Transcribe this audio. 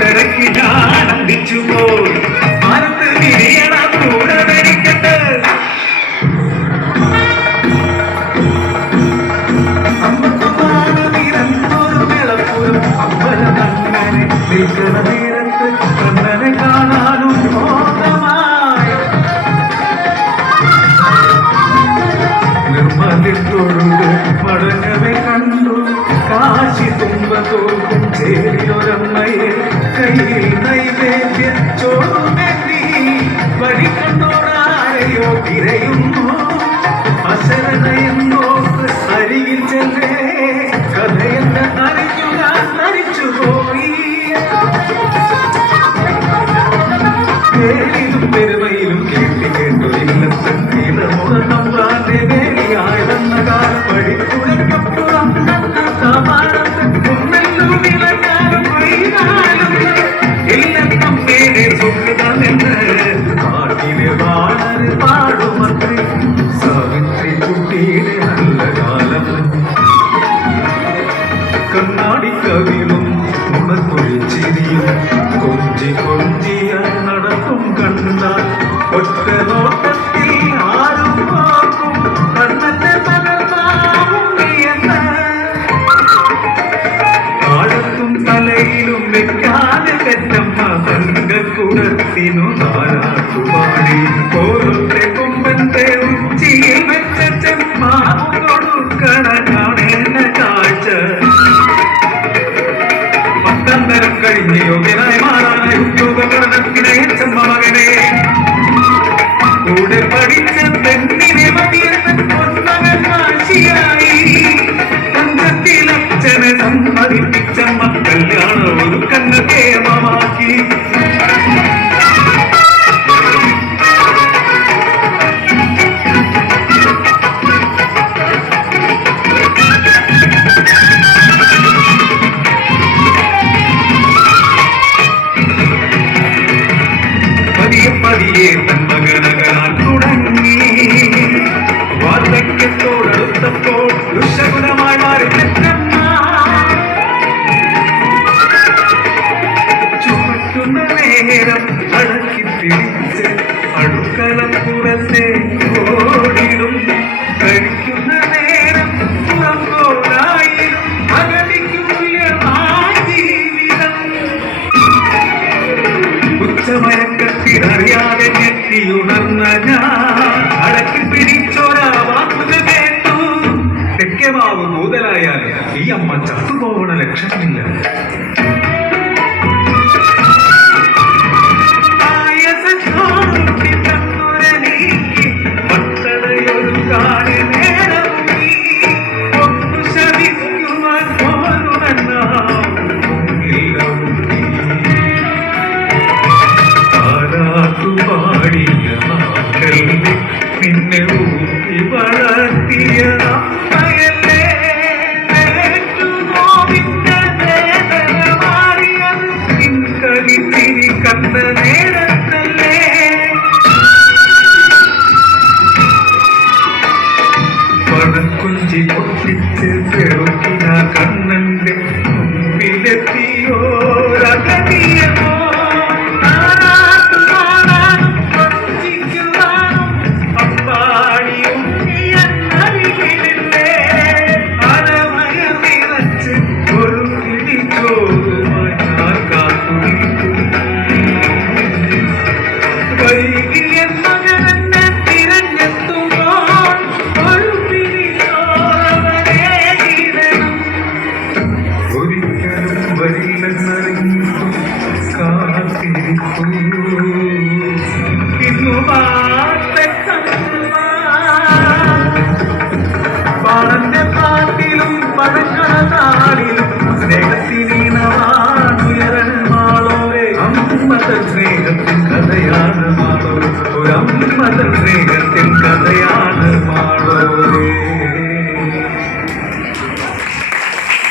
തിരക്കി ഞാൻ അന്തിച്ചുപോയി മനത്ത് തിരിയണ കൂടെ ധരിക്കട്ടെ അമ്മക്കുമാരൊരു വിളപ്പുരം അമ്പലമങ്ങനെ നിൽക്കണ നേരത്ത് കണ്ണനെ കാണാനും മോഹമായി നിർമ്മലിട്ടൊഴുത് മടങ്ങവെ കണ്ടു കാശി തുമ്പതോക്കും ചേരിയൊരമ്മയെ കയ്യിൽ നൈവേദ്യ ചോറുമെത്തി വഴിക്കണ്ടോടാരെയോ തിരയുന്നു അശരണയെന്നോർത്ത് അരികിൽ ചെന്നേ കഥയെന്ന് അറിഞ്ഞു ഞാൻ മരിച്ചുപോയി പേരിലും പെരുമയിലും കേട്ടി കേട്ടു ഇല്ലത്തെ നീലമുറന്നമ്പാന്റെ വേലിയായെന്ന കാലം പടിക്കുടക്കപ്പുറം ഇല്ലത്തമ്മേനെ സുഖമെന്ന് പാട്ടിലെ വാളര് പാടുമത്രേ സാവിത്രി കുട്ടിയുടെ നല്ല കാലം കണ്ണാടിക്കവിലും ഉണർന്നൊഴിച്ചിരിയും കൊഞ്ചി കൊഞ്ചിയ നടക്കും കണ്ടാൽ ഒറ്റ നോട്ടത്തിൽ ആരും നോക്കും കണ്ണന്റെ പകർന്നാവും നീയെന്ന് ആഴത്തും തലയിലും വെക്കാതെ പെറ്റമ്മ തങ്കക്കുടത്തിനു താരാട്ടുപാടി പോലത്തെ കൊമ്പന്റെ ഉച്ചിയിൽ വെച്ച ചെമ്മാവ് കൊടുക്കണ കാണേണ്ട കാഴ്ച പത്തന്തരം കഴിഞ്ഞ് യോഗ്യനായി മാറാനായി ഉദ്യോഗ പഠനത്തിനെ ചെമ്മ മകനെ കൂടെ പഠിച്ച പെണ്ണിനെ മതിയെന്ന് പൊന്നവൻ കാശിയായി അച്ഛനെ സമ്മതിപ്പിച്ച മക്കല്യാണ ഒരു കണ്ണ കേമമാക്കി പതിയെ പതിയെ തന്മകനകനാൻ തുടങ്ങി വാർദ്ധക്യത്തോടടുത്തപ്പോൾ ദുശകുലമായി മാറി നേരം അടക്കി പിടിച്ച് അടുക്കളപ്പുറത്തെ ഓടിടും കഴിക്കുന്ന നേരം പുറമ്പോലായിരും അകലിക്കുല്യമായ ജീവിതം ഉച്ചമയക്കത്തിനറിയാതെ ഞെട്ടിയുണർന്ന ഞാൻ അടക്കി പിടിച്ചോരാ വാക്കുകൾ കേട്ടു തെക്കേമാവ് മുതലായാൽ ഈ അമ്മ ചത്തുപോകണ ലക്ഷണമില്ല നിന്നെ ഊട്ടി വളർത്തിയ അമ്മയല്ലേ മാറിയത് കളിച്ചിരി കണ്ട നേരത്തല്ലേ പടക്കുഞ്ചി പൊട്ടിച്ച് പെറുക്കിന കണ്ണന്റെ മുമ്പിലെത്തിയോ രകനീയമോ പാടന്റെ പാട്ടിലും പഴക്കണ നാളിലും സ്നേഹത്തിനീണമാണുയരൻ മാളോരെ അമ്മതൻ സ്നേഹത്തിൻ കഥയാണ് മാളോ ഒരു അമ്മതൻ സ്നേഹത്തിൻ കഥയാണ് മാളോരെ